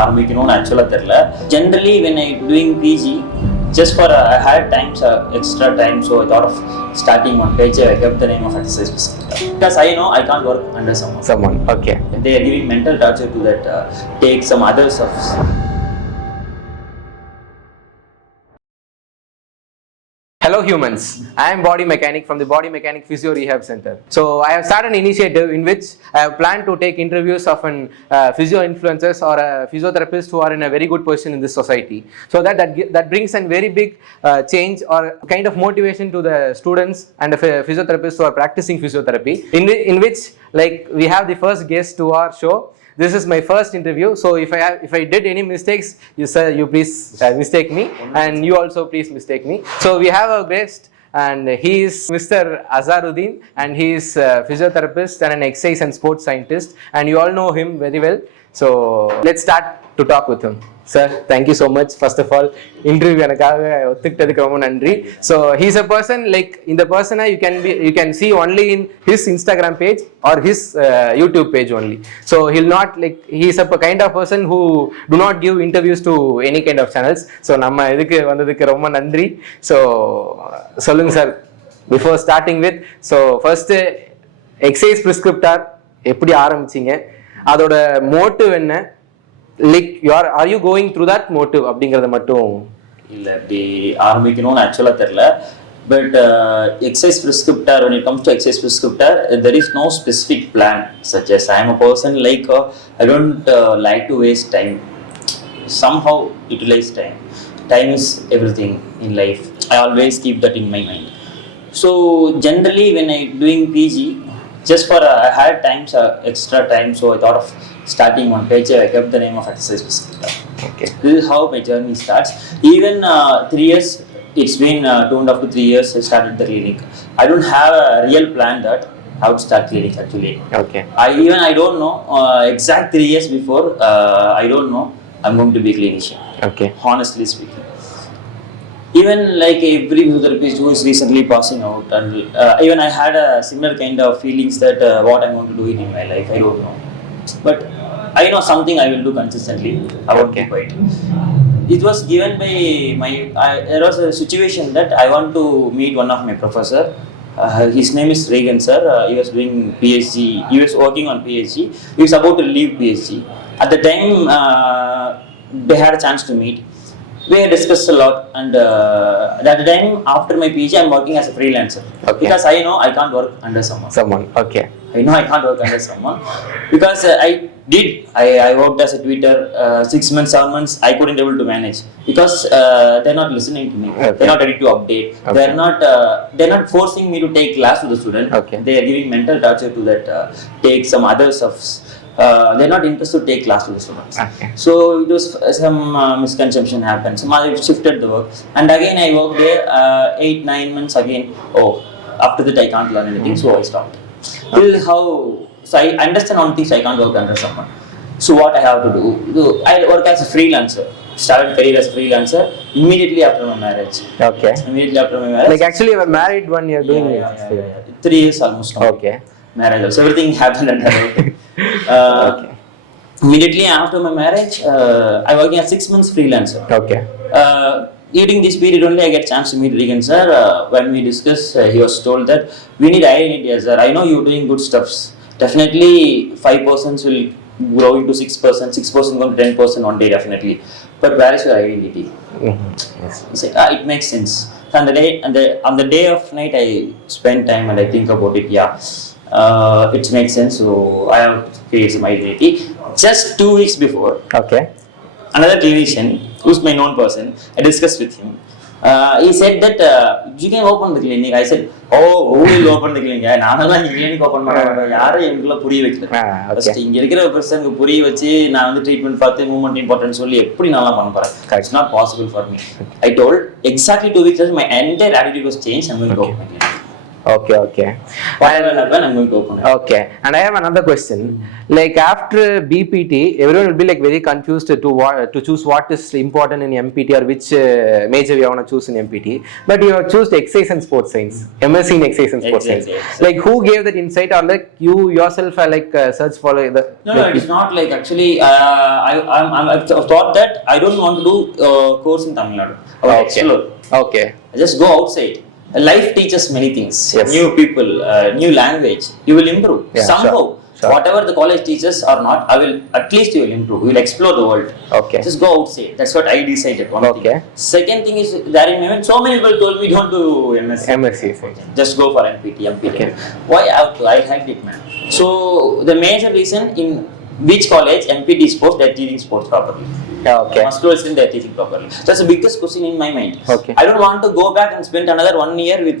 ஆரம்பிக்கணும்னு ஆக்சுவலாக தெரில. Generally when I doing PG, just for I had times extra time, so I thought of starting one page. I kept the name of exercise prescriptor because I know I can't work under someone. Okay. They are giving mental torture to that take some other stuff. Hello humans, I am Body Mechanic from the Mechanic-physio Rehab Center. So I have started an initiative in which I have planned to take interviews of an physio influencers or a physiotherapist who are in a very good position in this society. So that brings a very big change or kind of motivation to the students and the physiotherapists who are practicing physiotherapy. In which like we have the first guest to our show. This is my first interview, so if I did any mistakes, you please mistake me, and you also please mistake me. So we have a guest, and he is Mr. Azharuddin, and he is a physiotherapist and an exercise and sports scientist, and you all know him very well. So let's start to talk with him. Sir, thank you so much. First of all, interview எனக்காக ஒத்துக்கிட்டதுக்கு ரொம்ப நன்றி. So he is a person like in the persona you can see only in his Instagram page or his YouTube page only. So he'll not like he is a kind of person who do not give interviews to any kind of channels. So நம்ம இதுக்கு வந்ததுக்கு ரொம்ப நன்றி. So சொல்லுங்க sir, before starting with, so first exercise prescriptor எப்படி ஆரம்பிச்சீங்க, அதோட motive என்ன, like are you going through that motive அப்படிங்கறத மட்டும் இல்ல அப்படி ஆரம்பிக்கணும்னு ஆக்சுவலா தெரியல. But exercise prescriptor, when it comes to exercise prescriptor, there is no specific plan such as I am a person like I don't like to waste time. Somehow utilize time. Time is everything in life. I always keep that in my mind. So generally when I doing PG, just for I had times extra time, so I thought of starting one page. I kept the name of exercise prescriptor. Okay. This is how my journey starts. Even 3 years, it's been 2.5 to 3 years I started the clinic. I don't have a real plan that how to start clinic actually. Okay. I don't know exact 3 years before. I don't know I'm going to be a clinician. Okay. Honestly speaking. Even like every physiotherapist who is recently passing out, and even I had a similar kind of feelings that what I'm going to do in my life, I don't know. But I know something I will do consistently. I won't be quiet. It was given by there was a situation that I want to meet one of my professor. His name is Regan sir. He was doing PhD. He was working on PhD. He was about to leave PhD. At the time, they had a chance to meet. We had discussed a lot, and at the time after my PhD, I'm working as a freelancer. Okay. Because I know I can't work under someone. Okay. I know I can't work under someone because I worked as a tutor 6 months, 7 months. I couldn't able to manage because they're not listening to me. Okay. They're not ready to update. Okay. They're not forcing me to take class to the student. Okay. They are giving mental torture to that take some other stuff. They're not interested to take class to the students. Okay. So it was some misconception happened. So I shifted the work, and again I worked there 8-9 months again. After that I can't learn anything, so I stopped. This is how. So I understand on things I can't work under someone. So what I have to do? I work as a freelancer. Started career as a freelancer immediately after my marriage. Okay. Immediately after my marriage. Like actually you were married when you're doing it. Yeah. 3 years almost. Okay. Marriage also. Everything happened under it. Okay. Immediately after my marriage, I working as 6 months freelancer. Okay. During this period only I get chance to meet Regan sir. When we discussed, he was told that we need identity, sir. I know you're doing good stuffs. Definitely 5% will grow into 6%, 6% going to 10% one day definitely. But where is your identity? Mm-hmm. Yes. He said, it makes sense. On the day of night I spend time and I think about it. It makes sense. So I have to create some identity. Just 2 weeks before. Okay. Another clinician, who's my known person, I discussed with him. He said that you can open the clinic. I said, who will open the clinic? நான் clinic open பண்ண யாரும் எனக்குள்ள புரிய வைக்கல. First இங்க இருக்கிற பர்சனுக்கு புரிய வச்சு நான் வந்து ட்ரீட்மெண்ட் பார்த்து மூவ்மெண்ட் இம்பார்ட்டன்ட் சொல்லி எப்படி நல்லா பண்ண போறேன். It's not possible for me. I told exactly 2 weeks later my entire attitude was changed. I'm going to open my clinic. Okay. Whatever will happen, I'm going to open it. Okay, and I have another question. Like after BPT, everyone will be like very confused to choose what is important in MPT or which major you want to choose in MPT. But you have choose exercise and sports science, MSc in exercise and sports Exactly, science. exactly. Like who gave that insight, or like you yourself are like search for the? No, like, it's not like actually. I've thought that I don't want to do course in Tamil Nadu. I want to explore. Okay. Just go outside. Life teaches many things. Yes. New people, new language. You will improve Yeah, somehow. sure. Whatever the college teaches or not, I will at least you will improve. You will explore the world. Okay. Just go outside. That's what I decided. One Okay. thing. Second thing is that in my mind, so many people told me don't do MSc. MSc. Just go for MPT. Okay. Why I have to? I liked it, man. So the major reason in which college MPT sports they're teaching sports properly. Okay. Muscular strength they're teaching properly. That's the biggest question in my mind. Okay. I don't want to go back and spend another 1 year with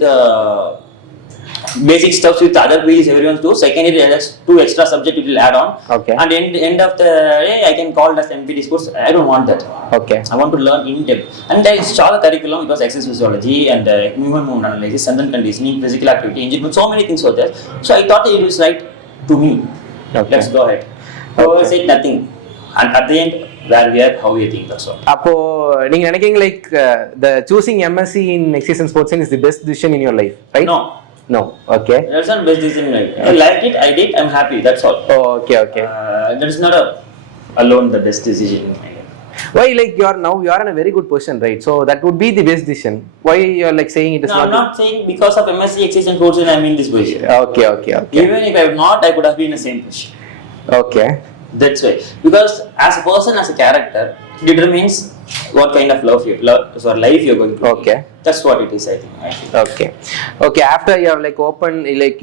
basic stuff with other PGs everyone do. Second year just 2 extra subject it will add on. Okay. And end of the day I can call it as MPT sports. I don't want that. Okay. I want to learn in depth. And I saw the curriculum. It was exercise physiology and human movement analysis, and then conditioning, physical activity, engineering. So many things were there. So I thought it was right to me. Okay. Let's go ahead. So I said nothing. And at the end, where we are, how we think that's all. அப்போ நீங்க நினைக்கிறீங்க like the choosing MSc in exercise and sports science is the best decision in your life, right? No. Okay. That's not best decision in life. I liked it, I did, I'm happy, that's all. Oh, okay. That is not alone the best decision in my life. Why like you are in a very good position, right? So that would be the best decision. Why you are like saying it is No, not? I'm not saying because of MSc exercise and sports I'm in this position. Okay. Even if I'm not, I could have been in the same position. Okay. That's why. Because as a person, as a character, determines what kind of life you're going to Okay. lead. That's what it is, I think. Okay. After you have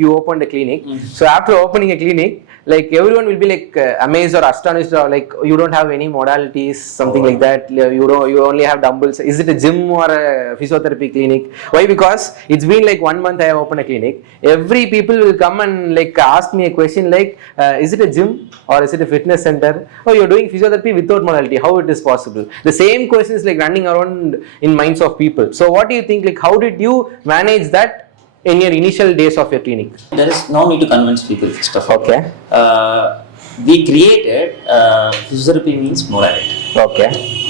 you opened a clinic. So after opening a clinic, like everyone will be like amazed or astonished, or like you don't have any modalities, something like that. You only have dumbbells. Is it a gym or a physiotherapy clinic? Why? Because it's been like 1 month I have opened a clinic. Every people will come and like ask me a question like, is it a gym or is it a fitness center? Oh, you're doing physiotherapy without modality. How it is possible? The same question is like running around in minds of people. So what do you think? Like, how did you manage that in your initial days of your clinic? There is no need to convince people, first of all. Okay. We created physiotherapy means morality. Okay.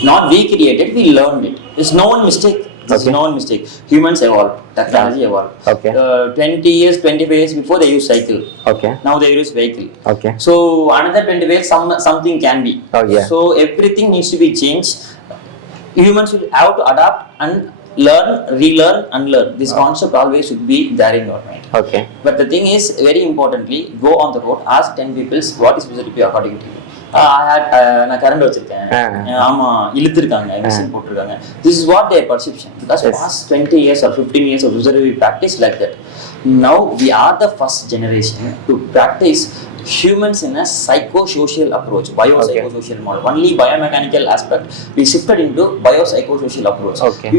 Not we created, we learned it. It's no one mistake. It's no one mistake. Humans evolved, technology evolved. Okay. 20 years, 25 years before they use cycle. Okay. Now they use vehicle. Okay. So another 20 years, something can be. Oh, yeah. So everything needs to be changed. Humans will have to adapt and learn, relearn, unlearn. This concept always should be there in your mind. Okay. But the thing is, very importantly, go on the road, ask 10 people what is physiotherapy according to you. நான் current வச்சிருக்கேன் ஆமா இழுத்துருக்காங்க machine போட்டிருக்காங்க. This is what their perception, because past 20 years or 15 years of physiotherapy practice like that. Now we are the first generation to practice humans in a psychosocial approach, biopsychosocial model. Only biomechanical aspect we shifted into biopsychosocial approach. Okay.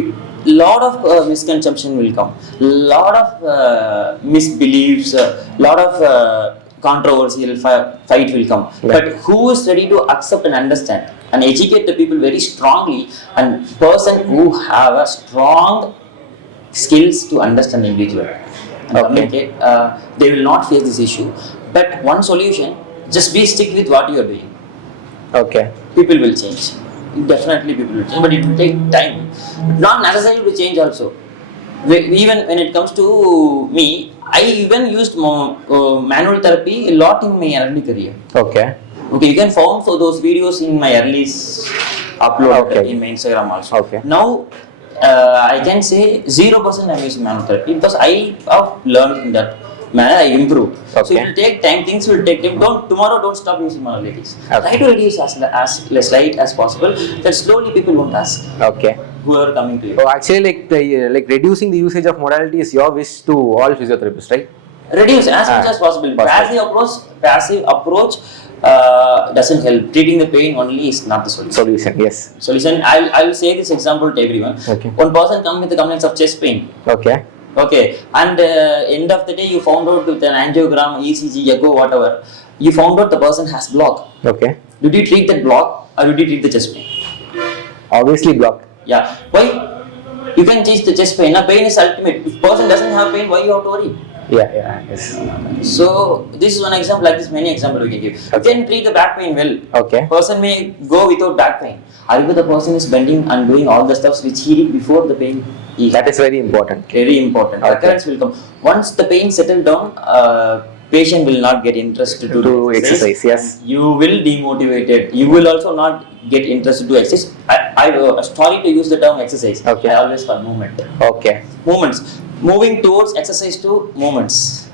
Lot of misconception will come, lot of misbeliefs, lot of controversial fight will come. Right. But who is ready to accept and understand and educate the people very strongly, and person who have a strong skills to understand individual and communicate, they will not face this issue. But one solution, just be stick with what you are doing. Okay. People will change. Definitely people will change, but it will take time. Not necessary to change also. Even when it comes to me, I even used manual therapy a lot in my early career. Okay. You can find for those videos in my early upload in my Instagram also. Okay. Now I can say 0% I'm using manual therapy because I have learned in that manner, I improve. Okay. So it will take time, things will take time. Don't stop using modalities. Okay. Try to reduce as light as possible. Then slowly people won't ask. Okay. Who are coming to you. So actually, like reducing the usage of modality is your wish to all physiotherapists, right? Reduce as much as possible. Passive approach doesn't help. Treating the pain only is not the solution. Yes. Solution. I'll say this example to everyone. Okay. One person comes with the complaints of chest pain. Okay. And end of the day, you found out with an angiogram, ECG, echo, whatever. You found out the person has block. Okay. Did you treat that block or did you treat the chest pain? Obviously block. Yeah. Why? You can teach the chest pain. Now pain is ultimate. If person doesn't have pain, why you have to worry? Yes. So this is one example. Like this, many examples we can give. You can treat the back pain well. Okay. Person may go without back pain. However, the person is bending and doing all the stuffs which he did before the pain. That is very important. Very important. Okay. Recurrence will come. Once the pain settle down, patient will not get interested to do exercise. Yes. You will demotivated. You will also not get interested to exercise. I sorry to use the term exercise. Okay. I always call movement. Okay. Movements. Moving towards exercise to movements.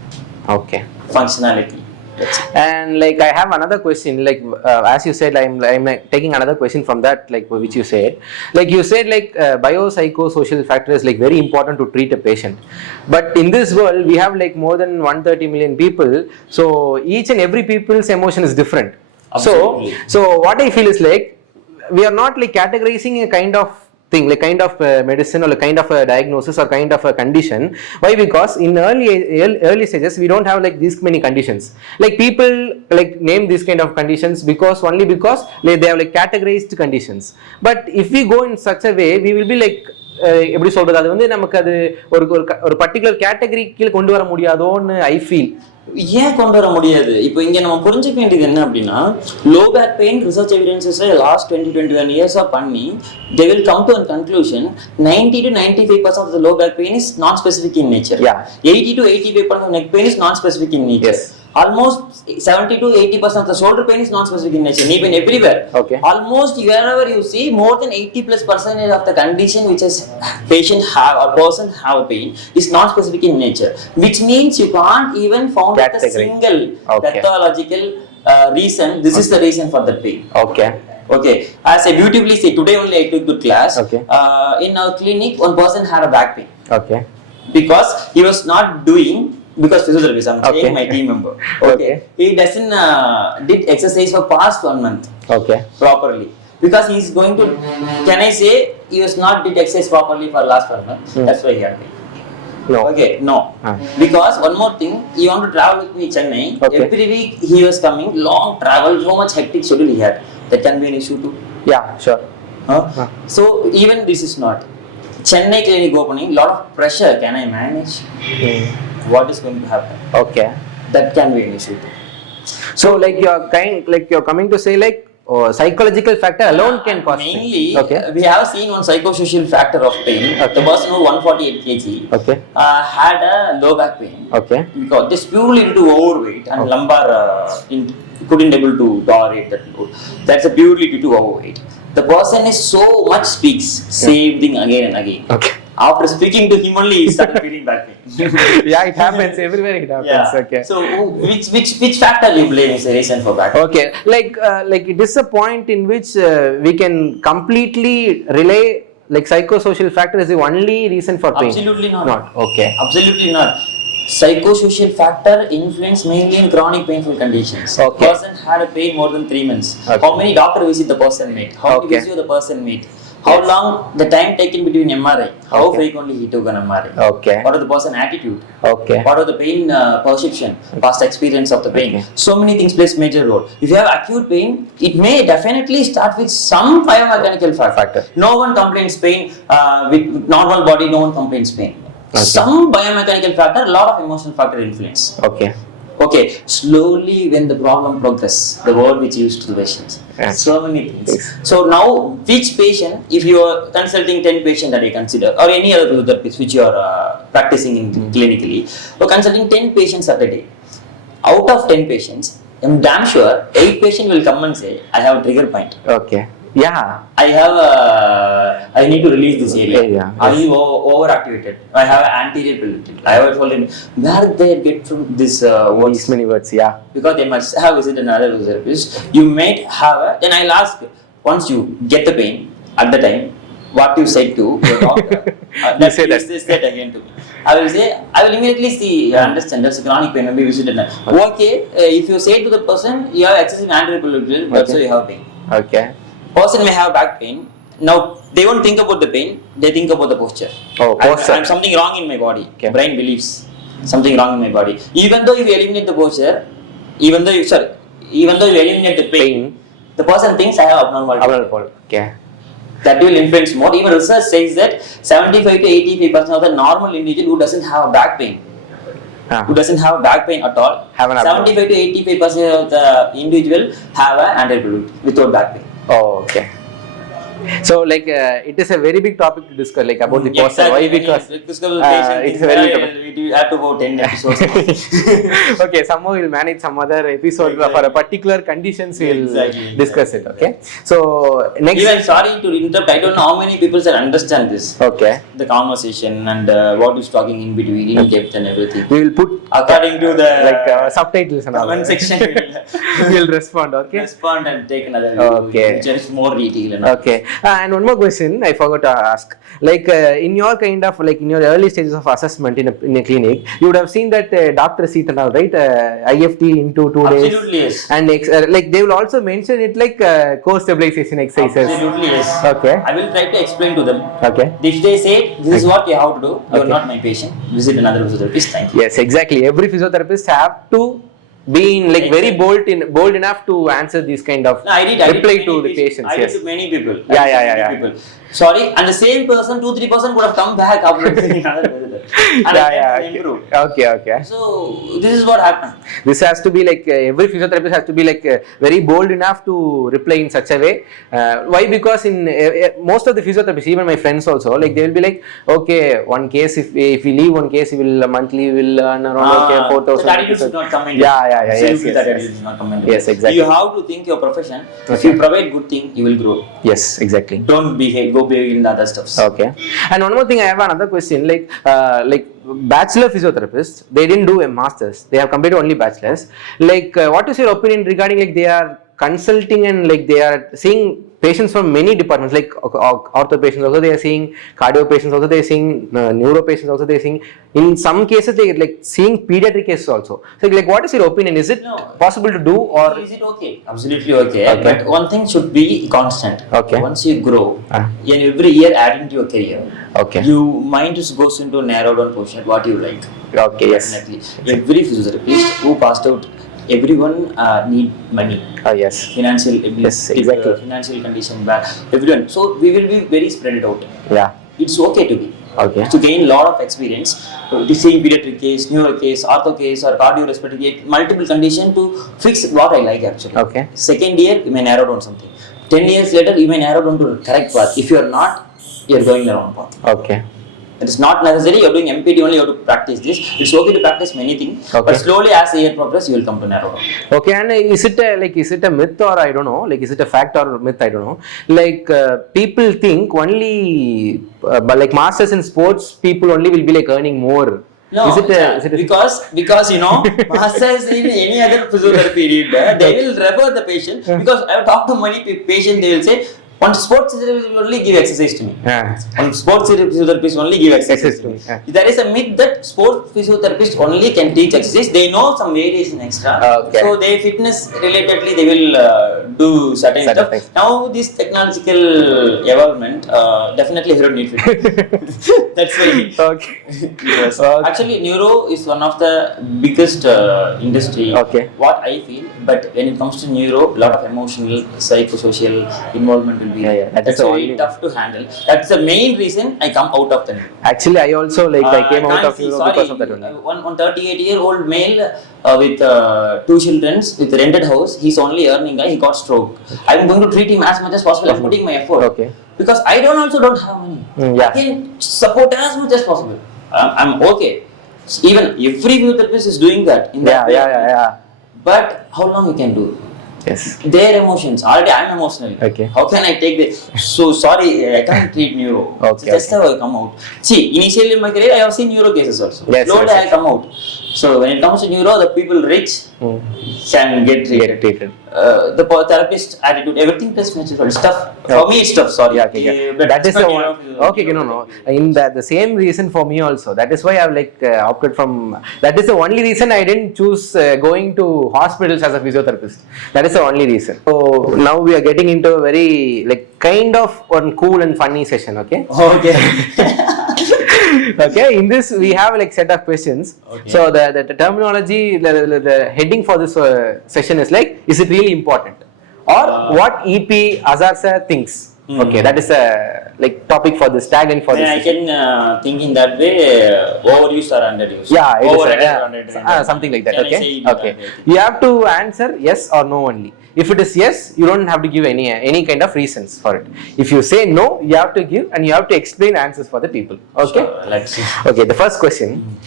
Okay. Functionality. That's it. And like I have another question, like as you said, I'm taking another question from that, like which you said, like biopsychosocial factor is like very important to treat a patient. But in this world, we have like more than 130 million people, so each and every people's emotion is different. Absolutely. So what I feel is like we are not like categorizing a kind of thing, like kind of medicine or like kind of a diagnosis or kind of a condition. Why? Because in early stages we don't have like these many conditions. Like people like name these kind of conditions because like, they have like categorized conditions. But if we go in such a way, we will be like எப்படி சொல்றது, அது வந்து நமக்கு அது ஒரு particular category கீழ கொண்டு வர முடியாதோன்னு ஐ ஃபீல். ஏன் கொண்டு வர முடியாது? இப்போ இங்க நம்ம புரிஞ்சுக்க வேண்டியது என்ன அப்படின்னா, low back pain research evidences last 20-21 இயர்ஸா பண்ணி they will come to a conclusion 90 to 95% of the low back pain is non-specific in nature. 80 to 85% of neck pain is non-specific in nature. Yes. Almost 70 to 80% of the shoulder pain is non-specific in nature. Knee pain everywhere. Okay. Almost wherever you see, more than 80+% of the condition which is patient have or person have pain is non-specific in nature. Which means you can't even found a single pathological reason. This is the reason for the pain. Okay. As I beautifully say, today only I took good class. Okay. In our clinic, one person had a back pain. Okay. Because he was not doing. Because physiotherapist, I'm saying my team member. Okay. He doesn't did exercise for past 1 month. Okay. Properly. Because he's going to. Can I say he was not did exercise properly for last 1 month? That's why he had pain. No. Okay. No. Because one more thing, he want to travel with me Chennai. Okay. Every week he was coming, long travel, so much hectic schedule he had. That can be an issue too. Yeah. Sure. So even this is not. Chennai clinic opening, lot of pressure. Can I manage? What is going to happen? Okay. That can be an issue. So like you're coming to say like psychological factor alone can cause mainly pain. We have seen one psychosocial factor of pain. The person who 148 kg had a low back pain. Because this purely due to overweight and lumbar couldn't able to tolerate that load. That's a purely due to overweight. The person is so much speaks same thing again and again. After speaking to him only, he started feeling back pain. It happens everywhere. It happens. Okay. So which factor you blame is the reason for back pain? Okay. Like it is a point in which we can completely relay like psychosocial factor is the only reason for pain. Absolutely not. Okay. Absolutely not. Psychosocial factor influence mainly in chronic painful conditions. Person had a pain more than 3 months. How many doctor visit the person made? How many visits the person made? How long the time taken between MRI? How frequently he took an MRI? What are the person attitude? What are the pain perception? Past experience of the pain. So many things plays major role. If you have acute pain, it may definitely start with some biomechanical factor. No one complains pain with normal body. No one complains pain. Some biomechanical factor, a lot of emotional factor influence. Okay. Slowly when the problem progress, the word which used to the patients. So many things. So now, which patient, if you are consulting 10 patients that I consider, or any other physiotherapist which you are practicing in clinically, or consulting 10 patients at a day, out of 10 patients, I'm damn sure 8 patients will come and say, I have a trigger point. I need to release this area. I am overactivated. I have an anterior pilital. I have told him where they get from this words. These many words, because they must have visited another physiotherapist. You might have then I'll ask, once you get the pain at the time, what you said to your doctor, you say that. Said again to me. I will immediately see, understand, that's a chronic pain, maybe visited. Okay, if you say to the person, you have excessive anterior pilital, that's why you have pain. Person may have back pain. Now they won't think about the pain; they think about the posture. I'm something wrong in my body. Brain believes something wrong in my body. Even though you eliminate the posture, even though you eliminate the pain, the person thinks I have abnormal. That will influence more. Even research says that 75 to 85% of the normal individual who doesn't have back pain, who doesn't have back pain at all, Have an 75 to 85% of the individual have an anti-diabetic without back pain. Oh, okay. So like it is a very big topic to discuss, like about the person. Why? Because it's a very big topic. We have to go 10 episodes. Okay, somehow we'll manage some other episode for a particular conditions. We'll discuss it. Okay. So next. Even sorry to interrupt. I don't know how many people understand this. Okay. The conversation and what is talking in between, in depth and everything. We will put according to the like subtitles and all. Comment section. We'll respond. Okay. Respond and take another okay. Which is more detail. And all. Okay. And one more question I forgot to ask. Like in your kind of like in your early stages of assessment in a clinic, you would have seen that doctor seat and all, right? IFT into 2 days. Absolutely yes. And like they will also mention it like core stabilization exercises. Absolutely yes. Okay. I will try to explain to them. Okay. If they say this is what you have to do, you are not my patient. Visit another physiotherapist. Thank you. Yes, exactly. Every physiotherapist have to be in like very bold enough to answer these kind of reply to the patients. I did to many people. Yeah. People. Sorry, and the same person, 2-3% would have come back after another visitor. And improve. Okay. So this is what happened. This has to be like every physiotherapist has to be like very bold enough to reply in such a way. Why? Because in most of the physiotherapists, even my friends also, like they will be like, okay, one case if we leave one case, we will monthly will earn around 4,000. So that attitude should not come in. Yes, exactly. You have to think your profession. If you provide good thing, you will grow. Yes, exactly. Don't go big in the other stuff. Okay. And one more thing, I have another question. Like bachelor physiotherapists, they didn't do a master's. They have completed only bachelor's. Like, what is your opinion regarding like they are consulting and like they are seeing patients from many departments, like ortho patients also they are seeing, cardio patients also they are seeing, neuro patients also they are seeing. In some cases they are like seeing pediatric cases also. So like what is your opinion? Is it possible to do or is it okay? Absolutely okay. But one thing should be constant. Okay. Once you grow, and every year adding to your career, your mind just goes into a narrowed down portion what you like. Okay. Yes. Definitely. Every physiotherapist who passed out, everyone need money. Yes. Financial ability. Yes, exactly. Financial condition bad. Everyone. So we will be very spread out. Yeah. It's okay to be. Okay. To gain a lot of experience, the same pediatric case, neuro case, ortho case, or cardiorespiratory case, multiple condition to fix what I like actually. Okay. Second year, you may narrow down something. 10 years later, you may narrow down to the correct path. If you are not, you are going the wrong path. Okay. It is not necessary you are doing MPD only, you have to practice this. It's okay to practice many things, but slowly as the year progresses, you will come to narrow down. Okay, and is it a myth or I don't know, like is it a fact or myth, I don't know. Like people think only, but like masters in sports, people only will be like earning more. No, because you know, masters in any other physiotherapy period, they will refer the patient because I have talked to many patients, they will say, one sports physiotherapist will only give exercise to me. One sports physiotherapist only give exercise to me. There is a myth that sports physiotherapists only can teach exercise. They know some variation extra. So they fitness relatedly they will do certain stuff. Things. Now this technological development definitely hero need fitness. That's why. Yes. Actually, neuro is one of the biggest industry. What I feel, but when it comes to neuro, a lot of emotional, psychosocial involvement. That's very tough to handle. That's the main reason I come out of the neuro. Actually, I also I came out of neuro because of that only. One 38-year-old male with 2 children with a rented house, he's only earning, he got stroke. I'm going to treat him as much as possible. I'm putting my effort. Because I also don't have money. I can support as much as possible. I'm okay. Even every physiotherapist is doing that. But how long you can do? Yes. Their emotions. Already I'm emotional. How can I take this? So sorry, I can't treat neuro. Just how I come out. See, initially in my career, I have seen neuro cases also. Slowly I come out. So when it comes to neuro, the people rich can get treated. The therapist attitude, everything plus natural stuff. For me, it's tough. Sorry. But that is the one. In the same reason for me also. That is why I've opted from. That is the only reason I didn't choose going to hospitals as a physiotherapist. That is the only reason. So now we are getting into a very kind of one cool and funny session. Okay. In this we have set of questions. So the terminology, the heading for this session is is it really important, or what EP Azar sir thinks. Okay, that is a like topic for this tagline for Then this. I can think in that way, overused or underused. Yeah, it is Overrated or yeah, underrated. something like that. Can I Okay, say it in okay. that way, I think? You have to answer yes or no only. If it is yes, you don't have to give any kind of reasons for it. If you say no, you have to give and you have to explain answers for the people. Okay. Sure, let's see. Okay. The first question: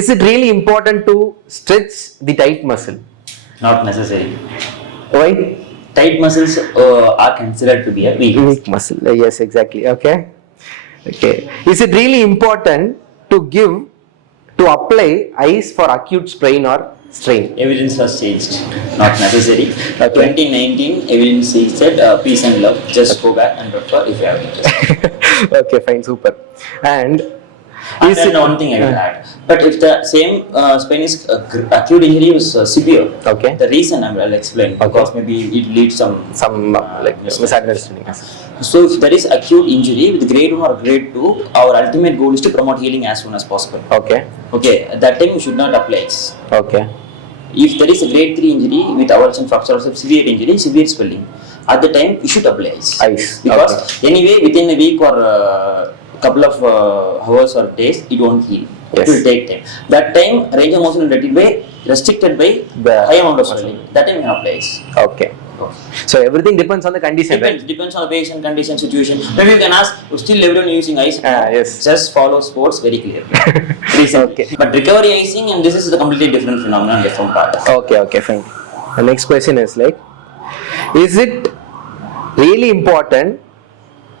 is it really important to stretch the tight muscle? Not necessary. Why? Tight muscles are considered to be a weakness. Weak muscle. Yes, exactly. Okay. Okay. Is it really important to apply ice for acute sprain or strain? Evidence has changed. Not necessary. Okay. 2019 evidence said peace and love. Just go back and refer if you have interest. Okay, fine, super. And And is then it one thing I will add. But if the same sprain is acute injury was severe, okay? the reason I'll explain because maybe it leads Some like misunderstanding. So if there is acute injury with grade 1 or grade 2, our ultimate goal is to promote healing as soon as possible. Okay. Okay, at that time you should not apply ice. Okay. If there is a grade 3 injury with avulsion fracture or severe injury, severe swelling, at the time you should apply ice. Ice. Because anyway within a week or couple of hours or days it won't heal. Yes. It will take time. That time range of motion will restricted by The high amount of swelling. That time you can apply ice. Okay. So everything depends on the condition, Depends on the patient, condition, situation. Maybe you can ask, still everyone using ice? Yes. Just follow sports very clearly. Okay. But recovery icing and this is a completely different phenomenon, different part. Okay, okay, fine. The next question is like, is it really important?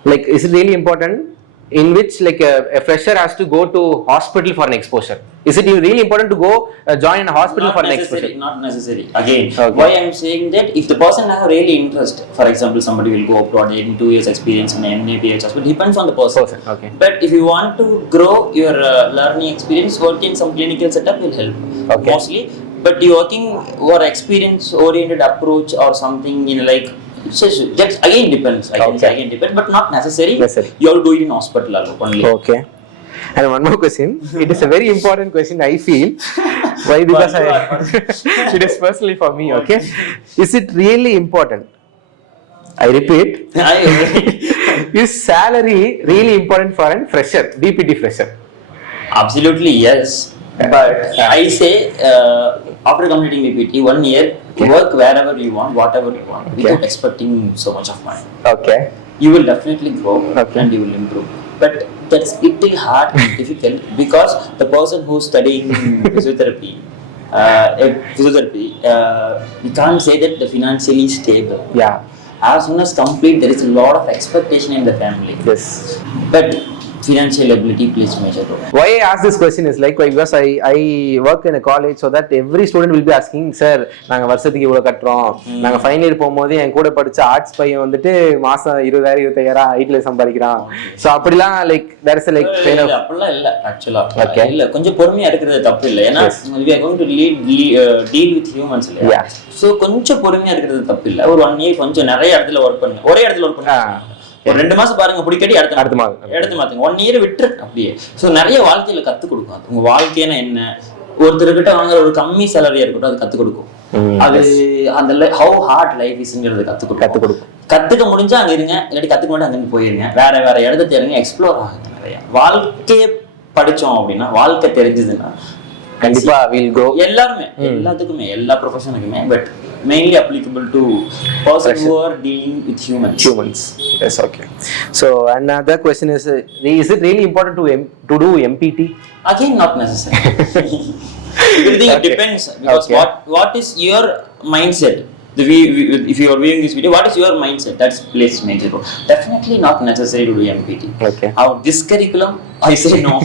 Is it really important in which like a fresher has to go to hospital for an exposure? Is it really important to go join a hospital for an exposure? Not necessary. Again, Okay. why I am saying that if the person has a really interest, for example, somebody will go abroad in 2 years experience in NAPH hospital, depends on the person. Okay. But if you want to grow your learning experience, work in some clinical setup will help. Okay. Mostly. But you working or experience oriented approach or something in like, that again depends. I can say again depends, but not necessary. You have to do it in hospital alone only. Okay. And one more question. It is a very important question, I feel. Why? Because it is personally for me. Okay. Is it really important? I repeat. Is salary really important for a fresher, DPT fresher? Absolutely yes. But I say after completing DPT 1 year, work wherever you want, whatever you want, without expecting so much of money. Okay. You will definitely grow and you will improve. But that's little hard and difficult because the person who's studying physiotherapy, we can't say that the financially stable. Yeah. As soon as complete, there is a lot of expectation in the family. Yes. But financial ability plays major role. Why I ask this question is like because I work in a college so that every student will be asking, sir, நாங்க வருஷத்துக்கு இவ்வளவு கட்டறோம். நாங்க final year போகும்போது என் கூட படிச்ச arts பையன் வந்துட்டு மாசம் 20000 25000 ஐடில சம்பாதிக்கிறான். சோ அப்படிலாம் like there is a like kind of அப்படிலாம் இல்ல actually. இல்ல கொஞ்சம் பொறுமையா இருக்கிறது தப்பு இல்ல. ஏன்னா we are going to deal with humans இல்ல. Yeah. சோ கொஞ்சம் பொறுமையா இருக்கிறது தப்பு இல்ல. ஒரு 1 year கொஞ்சம் நிறைய இடத்துல வர்க் பண்ணுங்க. ஒரே இடத்துல வர்க் பண்ணுங்க. ஒரு 2 மாசம் பாருங்க பிடிக்கடி அடுத்த மாத்துங்க 1 year விட்டு அப்படியே. சோ நிறைய வாழ்க்கையில கத்து கொடுக்கும். உங்க வாழ்க்கைனா என்ன, ஒருத்தர்கிட்ட வாங்குற ஒரு கம்மி சேலரியா இருக்கட்டும் அது கத்து கொடுக்கும். அது அந்த how hard life isங்கிறது கத்து கொடுக்கும். கத்துக்க முடிஞ்சா அங்க இருங்க, இல்லாட்டி கத்துக்க மாட்டா அங்க போயிருங்க. வேற இடத்த தேடுங்க, எக்ஸ்ப்ளோர் ஆகுங்க நிறைய. வாழ்க்கைய படிச்சோம் அப்படின்னா, வாழ்க்கை தெரிஞ்சதுன்னா கண்டிப்பா will grow. எல்லாத்துக்குமே எல்லா ப்ரொஃபஷனுக்குமே, but mainly applicable to persons who are dealing with humans. Yes, okay. So another question is it really important to do MPT? Again, not necessary. Everything depends because what is your mindset? If you are viewing this video, what is your mindset? That plays major role. Definitely not necessary to do MPT. Okay. This curriculum, I say no.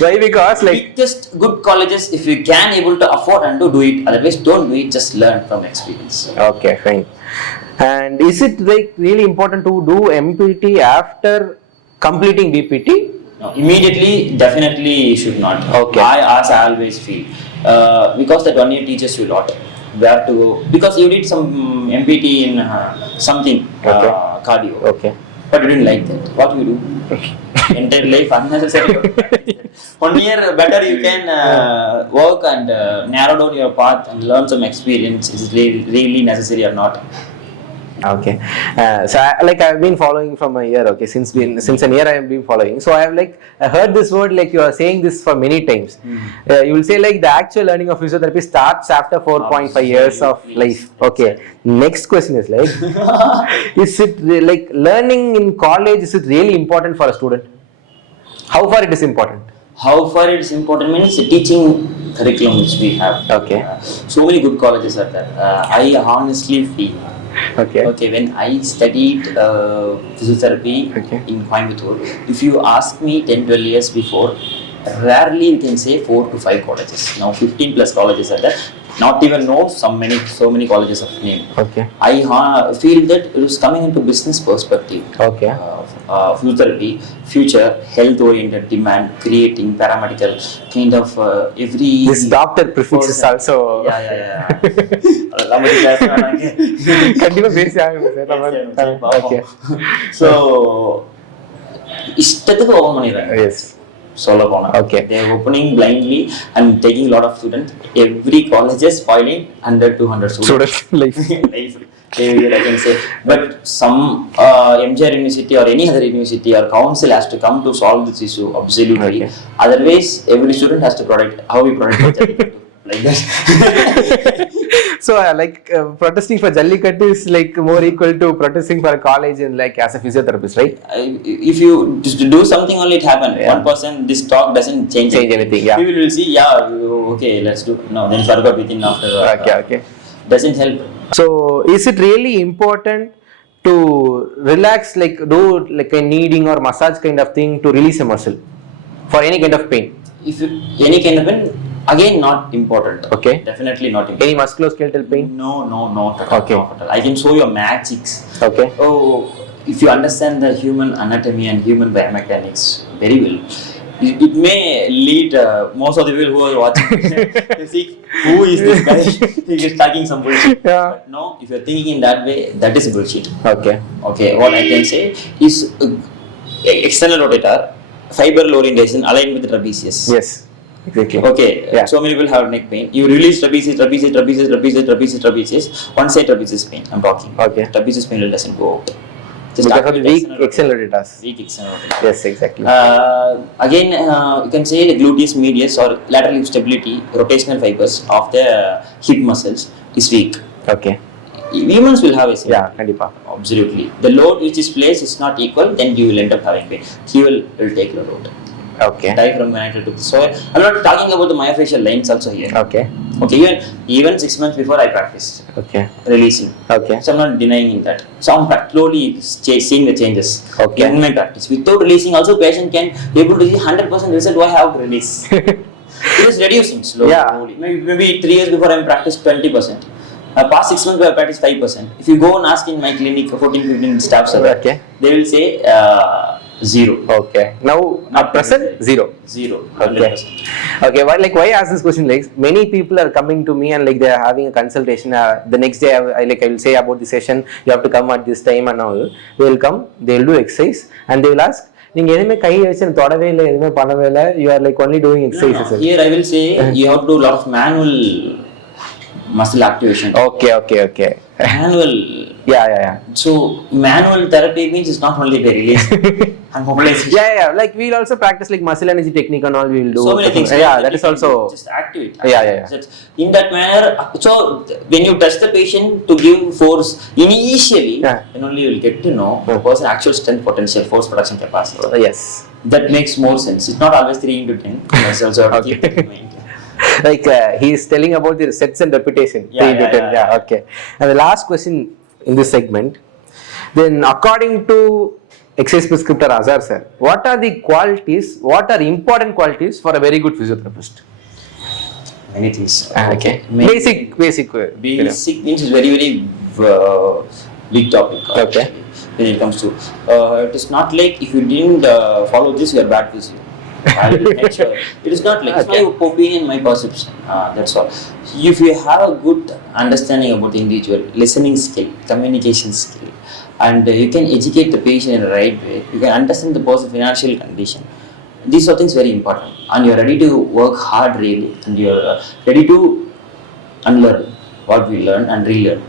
Why? Because like just good colleges, if you can able to afford and do it, otherwise don't do it, just learn from experience. Okay, fine. And is it like really important to do MPT after completing DPT? No, immediately definitely should not. Okay. I always feel because that 1 year teaches you a lot. Where to go, because you did some MPT in something cardio. Okay. But you didn't like that. What do you do? Entire life unnecessary. 1 year better you can work and narrow down your path and learn some experience. Is it really necessary or not? Okay. So I've been following from a year. Okay, since a year I have been following. So I have I heard this word you are saying this for many times. You will say the actual learning of physiotherapy starts after 4.5 years of life. Okay. Next question is is it learning in college, is it really important for a student? How far it is important? How far it is important means the teaching curriculum which we have. Okay. So many good colleges are there. I honestly feel. Okay. Okay, when I studied physiotherapy in Coimbatore, if you ask me 10-12 years before, rarely you can say 4 to 5 colleges. Now 15 plus colleges are there. Not even know so many colleges of name. Okay. I feel that it was coming into business perspective. Okay. Physiotherapy, future, health-oriented demand, creating paramedical kind of every. This doctor prefix is also. Yeah. கண்டிப்பா பேசி ஆகணும் sir. Okay. So இஷ்டத்துக்கு open பண்ணிடுறாங்க. Yes. சொல்ல போனா. Okay. They are opening blindly and taking a lot of students. Every college is spoiling 100-200 students. Life. I can say. But some MGR university or any other university or council has to come to solve this issue. Absolutely. Okay. Otherwise, every student has to protect how we protect like that. So protesting for Jallikattu is more equal to protesting for a college and as a physiotherapist, right? If you just do something only, it happen. Yeah. One person, this talk doesn't change anything. Yeah. People will see, okay, let's do. No, then forgot within after. Okay. Doesn't help. So is it really important to relax, do a kneading or massage kind of thing to release a muscle for any kind of pain? If you, any kind of pain, again not important. Okay. Definitely not important. Any musculoskeletal pain? No. Okay. I can show you magics. Okay. Oh, if you understand the human anatomy and human biomechanics very well, it may lead most of the people who are watching. You see, who is this guy? He is talking some bullshit. Yeah. But no, if you are thinking in that way, that is bullshit. Okay. What I can say is external rotator, fiber orientation aligned with trapezius. Yes. Exactly. Okay. Yeah. So many people have neck pain. You release trapezius. One side trapezius pain. I'm talking. Okay. Trapezius pain doesn't go out. Just because of the weak external rotators. Weak external rotators. Yes, exactly. Again, you can say the gluteus medius or lateral hip stability, rotational fibers of the hip muscles is weak. Okay. Humans will have a same. Yeah, kandipa. Absolutely. The load which is placed is not equal, then you will end up having pain. He will take the load. Okay. Diaphragm connected to the soil. I'm not talking about the myofascial lines also here. Okay. Even 6 months before I practiced. Okay. Releasing. Okay. So I'm not denying in that. So I'm slowly seeing the changes. Okay. In my practice. Without releasing also patient can be able to see 100% result. Why I have to release? It is reducing slowly. Yeah. Maybe 3 years before I practiced 20%. Past 6 months I practiced 5%. If you go and ask in my clinic 14-15 staffs, okay, they will say 0. Okay. Now at present 0. 100%. Okay. Why I ask this question? Many people are coming to me and they are having a consultation. The next day I will say about the session. You have to come at this time and all. They will come. They will do exercise and they will ask. You are only doing exercises. No. Here I will say you have to do a lot of manual muscle activation. Okay. Manual. Yeah. So manual therapy means it's not only the release and mobilization. Yeah. We'll also practice muscle energy technique and all we will do. So many things. Yeah, that is also just activate. Yeah. In that manner, so when you touch the patient to give force initially, then only you will get to know the person's actual strength potential, force production capacity. Yes. That makes more sense. It's not always 3/10. That's also keep in mind. He is telling about the sets and reputation. Yeah. Okay. And the last question in this segment, then according to exercise prescriptor Azhar sir, what are important qualities for a very good physiotherapist? Many things. Okay. Basic means is very big topic. Okay. When it comes to it is not like if you didn't follow this, you are bad physio. I will make sure. It is not like it's my opinion, my perception. That's all. If you have a good understanding about the individual, listening skill, communication skill, and you can educate the patient in the right way, you can understand the person's financial condition. These are things very important, and you are ready to work hard really, and you are ready to unlearn what we learn and relearn.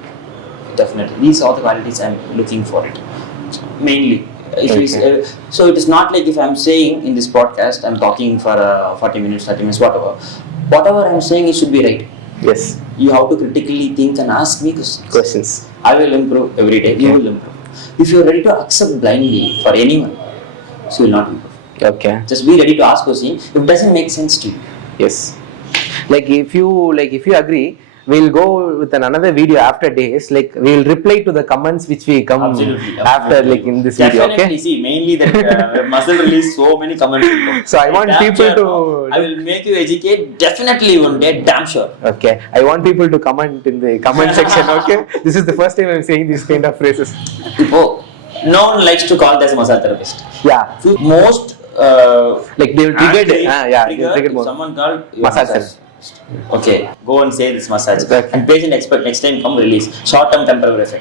definitely. These are the qualities I'm looking for it. Mainly. If we so it is not like if I'm saying in this podcast, I'm talking for 40 minutes, 30 minutes, whatever. Whatever I'm saying, it should be right. Yes. You have to critically think and ask me questions. I will improve every day. You will improve. If you're ready to accept blindly for anyone, so you will not improve. Okay. Just be ready to ask questions if it doesn't make sense to you. Yes. Like if you agree, we'll go with another video after days. Like we'll reply to the comments which we come after, like in this video. Okay. Definitely. See, mainly that muscle release so many comments. So I want people to. I will make you educate. Definitely one day, damn sure. Okay. I want people to comment in the comment section. Okay. This is the first time I'm saying these kind of phrases. Oh, no one likes to call as a massage therapist. Yeah. Most like they will trigger more. Someone called Massage therapist. Okay, go and say this massage. Okay. And patient expect next time come release. Short term temporary effect.